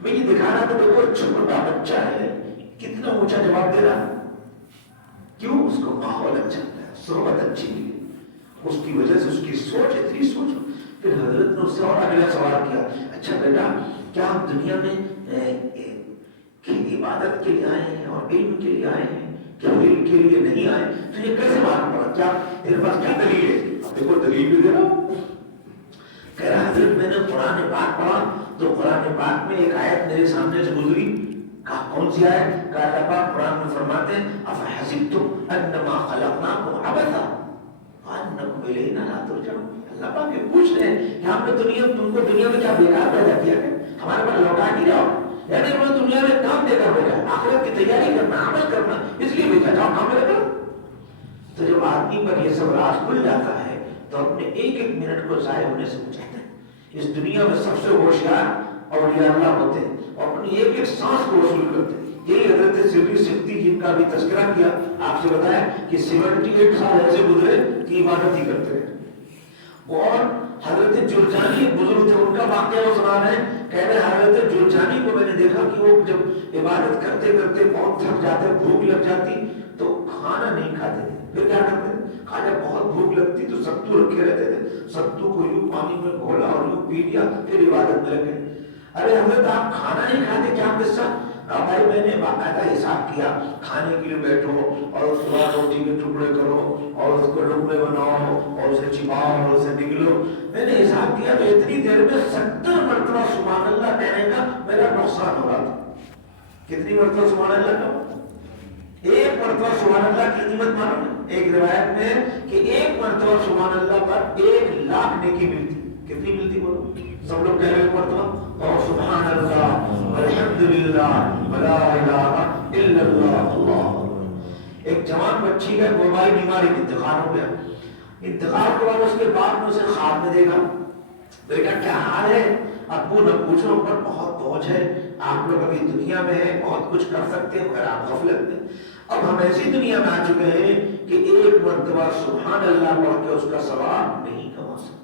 میں یہ دکھا رہا تھا دیکھو چھوٹا بچہ ہے کتنا اونچا جواب دے رہا ہے. کیوں؟ اس کو ماحول اچھا ہے, صحبت اچھی ہے, اس کی وجہ سے اس کی سوچ اتنی سوچ. پھر حضرت نے اس سے اور اگلا سوال کیا, اچھا بیٹا کیا ہم دنیا میں عبادت کے لیے آئے ہیں اور علم کے لیے آئے ہیں, کیا علم کے لیے نہیں آئے؟ تو یہ کیسے معلوم پڑا؟ کیا تیرے پاس کیا دلیل ہے؟ دیکھو دلیل بھی دے رہا. کہہ رہا حضرت میں نے قرآن پاک پڑھا تو قرآن پاک میں ایک آیت میرے سامنے سے گزری. کہا کون سی آیت؟ کہا اللہ پاک قرآن میں فرماتے ہیں افحسبتم انما خلقناکم عبثا وانکم الینا لا ترجعون. اللہ پاک یہ پوچھ رہے ہیں کہ ہم نے تم کو دنیا میں کیا بیکار پیدا کیا ہے, ہمارے پاس لوٹا نہیں جاؤ. یعنی انہوں نے دنیا میں کام دے کر بھیجا, آخرت کی تیاری کرنا, عمل کرنا, اس لیے بھیجا, جاؤ کام کرو. تو جب آدمی پر یہ سب راز کھل جاتا ہے تو اپنے ایک ایک منٹ کو ضائع ہونے سے بچاتا ہے. اس دنیا میں سب سے ہوشیار اولیاء اللہ ہوتے ہیں اور اپنی ایک ایک سانس کو وصول کرتے ہیں. یہی حضرت سری سکتی جن کا بھی تذکرہ کیا آپ سے بتایا کہ 78 سال ایسے گزرے کہ عبادت ہی کرتے رہے. اور حضرت جرجانی بزرگ تھے, ان کا واقعہ وہ سنا رہے ہیں. کہہ رہے حضرت جرجانی کو میں نے دیکھا کہ وہ جب عبادت کرتے کرتے بہت تھک جاتے, بھوک لگ جاتی تو کھانا نہیں کھاتے تھے. پھر کیا کرتے تھے؟ کھا جب بہت بھوک لگتی تو ستو رکھے رہتے تھے, ستو کو یوں پانی میں گھولا اور یوں پی لیا, پھر عبادت میں لگے. ارے حضرت آپ کھانا نہیں کھاتے, کیا قصہ؟ بھائی میں نے باقاعدہ حساب کیا, کھانے کے لیے بیٹھو اور اس کے بعد روٹی کے ٹکڑے کرو اور اس کو لقمے بناؤ اور اسے چباؤ اور اسے نگلو. میں نے حساب کیا تو اتنی دیر میں 70 مرتبہ سبحان اللہ کہنے کا میرا نقصان ہو رہا تھا. کتنی مرتبہ سبحان اللہ کا؟ ایک مرتبہ سبحان اللہ کی قیمت معلوم ہے. ایک روایت میں کہ ایک مرتبہ سبحان اللہ پر 1 لاکھ نیکی ملتی. کتنی ملتی بولو؟ سب لوگ کہہ رہے ایک مرتبہ اور سبحان اللہ الحمدللہ ولا الہ الا اللہ اللہ. ایک جوان بچی کا وبائی بیماری انتقال ہو گیا. انتقال کے بعد اس کے باپ نے اسے خواب میں دیکھا, بیٹا کیا حال ہے؟ ابو نہ پوچھو, پر بہت بوجھ ہے, آپ لوگ ابھی دنیا میں ہیں, بہت کچھ کر سکتے ہیں مگر آپ غفلت میں. اب ہم ایسی دنیا میں آ چکے ہیں کہ ایک مرتبہ سبحان اللہ پڑھ کے اس کا ثواب نہیں کما سکتے.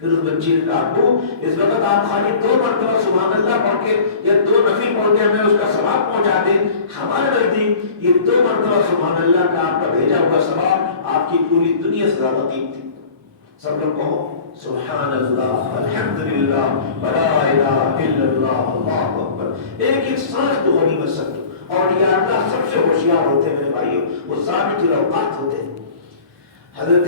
پھر اس بچی نے کہا ابو اس وقت آپ خالی 2 مرتبہ سبحان اللہ پڑھ کے یا 2 نفل پڑھ کے ہمیں اس کا ثواب پہنچا دیں. ہمارے نزدیک یہ 2 مرتبہ سبحان اللہ کا آپ کا بھیجا ہوا ثواب آپ کی پوری دنیا سے زیادہ قیمتی. سب لوگ کہو سبحان اللہ الحمدللہ ولا الہ الا اللہ اللہ اکبر. ایک ایک سانس کو نہیں بچ سکتے. اور یہ اللہ سب سے ہوشیار ہوتے ہیں میرے بھائیوں, وہ ضابط الاوقات ہوتے ہیں. حضرت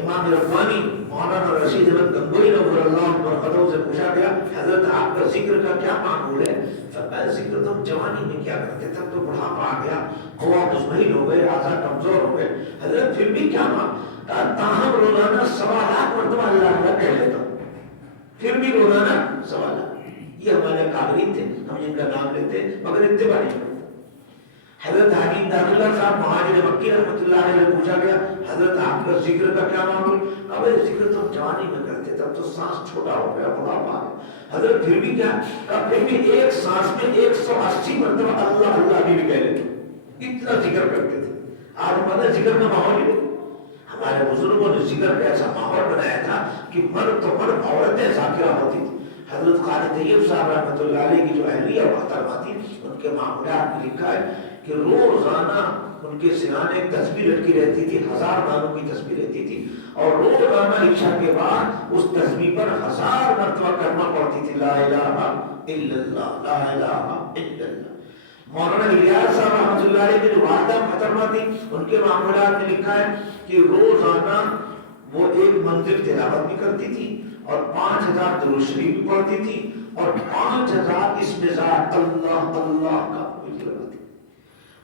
امام ربانی مولانا رشید احمد گنگوئی رضی اللہ عنہ برخدوں سے پوچھا گیا حضرت آپ کا ذکر کا کیا معمول ہے؟ فرمایا ذکر تو ہم جوانی میں کیا کرتے تھے, تو بڑھاپا آ گیا, قوا مزمحل ہو گئے, اعضاء کمزور ہو گئے. حضرت پھر بھی کیا تاہم روزانہ 1.25 لاکھ مرتبہ اللہ اللہ کہہ لیتا ہوں, پھر بھی روزانہ 1.25 لاکھ. یہ ہمارے قابلین تھے, ہم جن کا نام لیتے مگر اتباع نہیں کرتے. حضرت حکیم دار اللہ صاحب مہاجر مکی رحمۃ اللہ علیہ سے پوچھا گیا حضرت آپ کا ذکر کا کیا معاملہ؟ اب ذکر تو جوانی میں کرتے تھے, اب تو سانس چھوٹا ہو گیا, بڑھاپا آ گیا. حضرت پھر بھی کیا؟ پھر بھی ایک سانس میں 180 مرتبہ اللہ اللہ بھی کہہ لیتے, اتنا ذکر کرتے تھے. آج ہمارا ذکر کا ماحول ہی نہیں. ہمارے بزرگوں نے ذکر کا ایسا ماحول بنایا تھا کہ مرد تو مرد, عورتیں ذاکرہ ہوتی تھی. حضرت قاری طیب صاحب رحمۃ اللہ علیہ کی جو اہلیہ محترمہ تھی, ان کے معمولات میں لکھا ہے کہ روزانہ ان کے سرانے ایک تسبیح لٹکی رہتی تھی, 1000 دانوں کی تسبیح رہتی تھی, اور روزانہ عشاء کے بعد اس تسبیح پر 1000 مرتبہ کلمہ پڑھتی تھی, لا الہ الا اللہ لا الہ الا اللہ. مولانا الیاس صاحب رحمۃ اللہ علیہ کی جو والدہ محترمہ تھی, ان کے معمولات میں لکھا ہے کہ روزانہ وہ ایک منزل تلاوت بھی کرتی تھی اور 5000 درود شریف بھی پڑھتی تھی اور 5000 اسم ذات اللہ اللہ کا ذکر کرتی.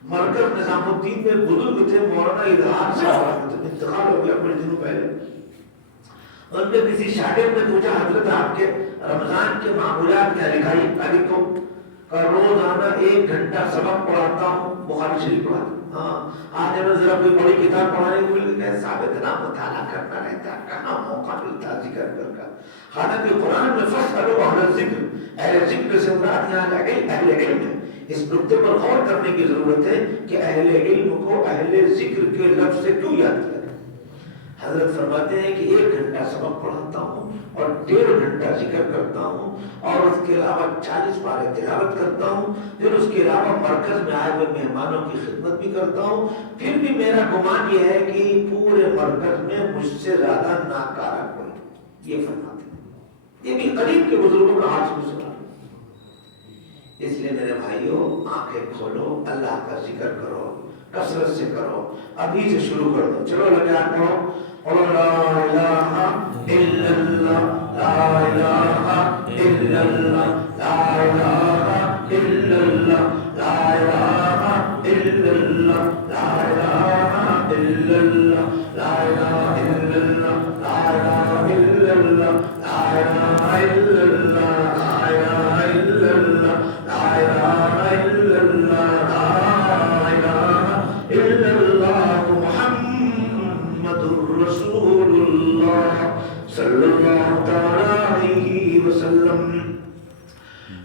مرکز نظام الدین میں بزرگ تھے مولانا اظہار صاحب, انتقال ہو گیا کچھ دنوں پہلے. ان نے کسی شاگرد نے پوچھا حضرت آپ کے رمضان کے معمولات کیا لکھائی؟ لکھو کہ روزانہ 1 گھنٹہ سبق پڑھاتا ہوں, بخاری شریف پڑھاتا ہوں. ہاں آج ہمیں ذرا کوئی بڑی کتاب پڑھانے کو مل گئی, ہے ثابت نام مطالعہ کرنا رہتا ہے، کہاں موقع ملتا ذکر کا۔ حالانکہ قرآن میں فَاسْأَلُوا أَهْلَ الذِّكْرِ، اہل ذکر سے مراد یہاں اہل علم ہے۔ اس نقطے پر غور کرنے کی ضرورت ہے کہ اہل علم کو اہل ذکر کے لفظ سے کیوں یاد کیا گیا؟ حضرت فرماتے ہیں کہ 1 گھنٹہ سبق پڑھاتا ہوں اور 1.5 گھنٹہ ذکر کرتا ہوں اور اس کے علاوہ 40 پارے تلاوت کرتا ہوں، پھر اس کے علاوہ مرکز میں آئے ہوئے مہمانوں کی خدمت بھی کرتا ہوں، پھر بھی میرا گمان یہ ہے کہ پورے مرکز میں مجھ سے زیادہ ناکارہ کوئی، یہ فرماتے ہیں۔ یہ بھی قریب کے بزرگوں کا ہاتھ میں سنا۔ اس لیے میرے بھائیوں، آنکھیں کھولو، اللہ کا ذکر کرو، کثرت سے کرو، ابھی سے شروع کر دو۔ چلو لگے آپ پڑھو، لا الہ الا اللہ، لا الہ الا اللہ، لا الہ الا اللہ، لا الہ الا اللہ، لا الہ الا اللہ، لا الہ الا اللہ، لا الہ الا اللہ، لا الہ الا اللہ، لا الہ الا اللہ، لا الہ الا اللہ، لا الہ الا اللہ، محمد رسول اللہ صلی اللہ تعالی علیہ وسلم۔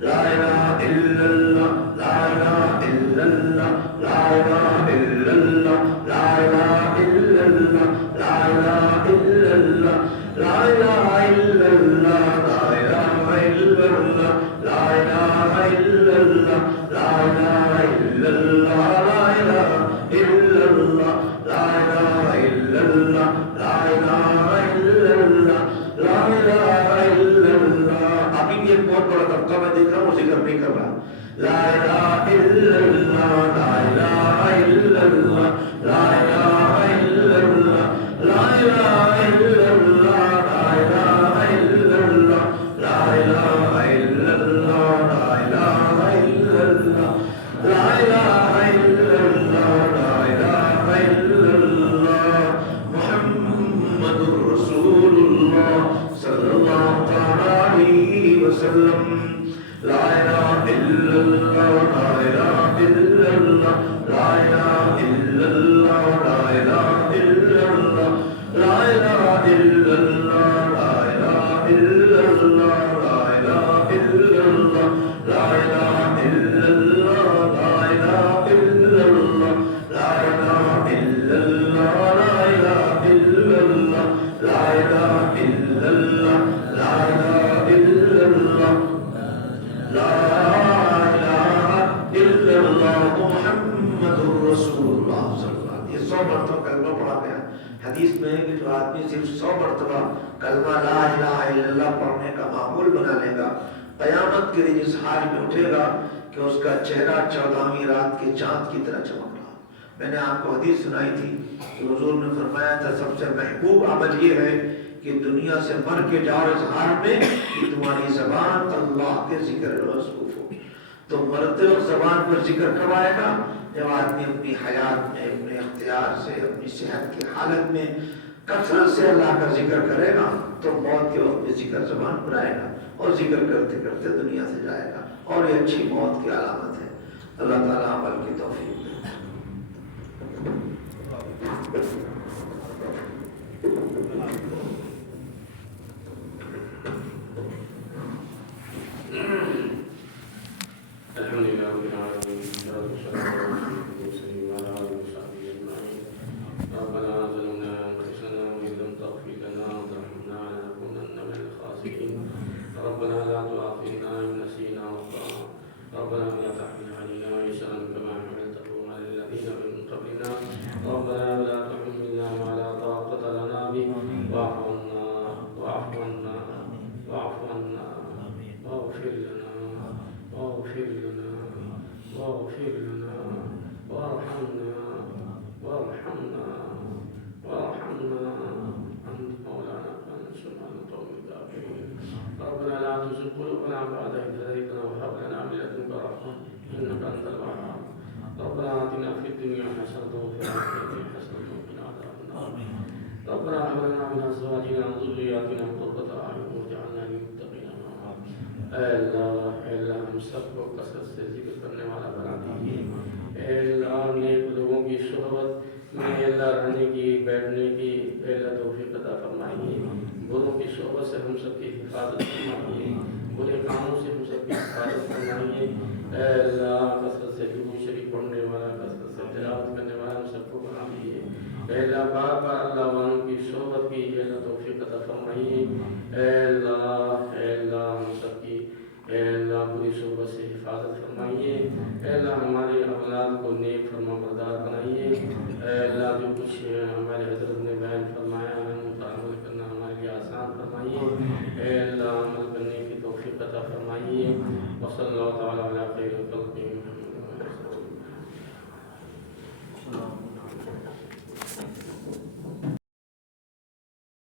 لا الہ الا اللہ، لا الہ الا اللہ، لا الہ الا اللہ، لا الہ الا اللہ، لا الہ الا اللہ، لا الہ الا اللہ، لا الہ الا اللہ، لا الہ الا اللہ، لا الہ الا اللہ، لا الہ الا اللہ، لا الہ الا اللہ، لا الہ الا اللہ، لا الہ الا اللہ۔ ابھی بھی ایک بہت بڑا طبقہ میں دیکھ رہا ہوں ذکر نہیں کر رہا۔ لا الہ الا اللہ، لا الہ الا اللہ، لا الہ الا اللہ، لا الہ الا اللہ، لا الہ الا اللہ، لا الہ الا اللہ، لا الہ الا اللہ، لا الہ الا اللہ، لا الہ الا اللہ، محمد رسول اللہ صلی اللہ تعالی علیہ وسلم۔ لا الہ الا اللہ، لا الہ الا اللہ، لا الہ الا اللہ، لا الہ الا اللہ، لا الہ الا اللہ، لا الہ الا اللہ، لا الہ الا اللہ، لا الہ الا اللہ، لا الہ الا اللہ، لا الہ الا اللہ، لا الہ الا اللہ، لا الہ الا اللہ، لا الہ الا اللہ، لا الہ الا اللہ، محمد رسول اللہ صلی اللہ علیہ وسلم۔ یہ 100 مرتبہ کلمہ پڑھا گیا۔ حدیث میں ہے کہ جو آدمی صرف 100 مرتبہ کلمہ لا الہ الا اللہ پڑھنے کا معمول بنا لے گا، قیامت کے دن اس حال میں اٹھے گا کہ اس کا چہرہ 14ویں رات کے چاند کی طرح چمک رہا۔ میں نے آپ کو حدیث سنائی تھی کہ حضور نے فرمایا تھا سب سے محبوب عمل یہ ہے کہ دنیا سے مر کے جاؤ اس حال میں کہ تمہاری زبان اللہ کے ذکر میں مصروف ہو۔ تو مرتے وقت زبان پر ذکر کب آئے گا؟ جب آدمی اپنی حیات میں، اپنے اختیار سے، اپنی صحت کی حالت میں کثرت سے اللہ کا ذکر کرے گا تو موت کے وقت میں ذکر زبان پر آئے گا اور ذکر کرتے کرتے دنیا سے جائے گا، اور یہ اچھی موت کی علامت ہے۔ اللہ تعالیٰ عمل کی توفیق دے۔ الحمدللہ رب العالمین، والصلاة والسلام علی المرسلین وعلی آلہ وصحبہ اجمعین۔ ربنا ظلمنا انفسنا وإن لم تغفر لنا وترحمنا لنكونن من الخاسرین۔ ربنا لا تؤاخذنا إن نسینا وأخطأنا، ربنا لا تحمل علينا إصرا كما حملته على الذين من قبلنا، ربنا ولا تحملنا ما لا طاقة لنا به، واعف عنا واعف عنا واعف عنا واغفر لنا واغفر لنا واغفر لنا وارحمنا وارحمنا وارحمنا، أنت مولانا فانصرنا على القوم الكافرين۔ ربنا لا تزغ قلوبنا بعد إذ هديتنا وهب لنا من لدنك رحمة إنك أنت الوهاب۔ ربنا آتنا في الدنيا حسنة وفي الآخرة حسنة وقنا عذاب النار۔ ربنا هب لنا من أزواجنا وذرياتنا قرة أعين واجعلنا للمتقين إماما۔ اے اللہ ہم سب کو کثرت سے ذکر کرنے والا بنا دیجیے۔ اے اللہ نیک لوگوں کی صحبت میں اللہ رہنے کی بیٹھنے کی اللہ توفیق عطا فرمائیے، بروں کی صحبت سے ہم سب کی حفاظت فرمائیے، برے کاموں سے ہم سب کی حفاظت فرمائیے۔ اے اللہ کثرت سے درود شریف پڑھنے والا، کثرت سے تلاوت کرنے والا ہم سب کو بنا دیجیے۔ اے اللہ بار بار اللہ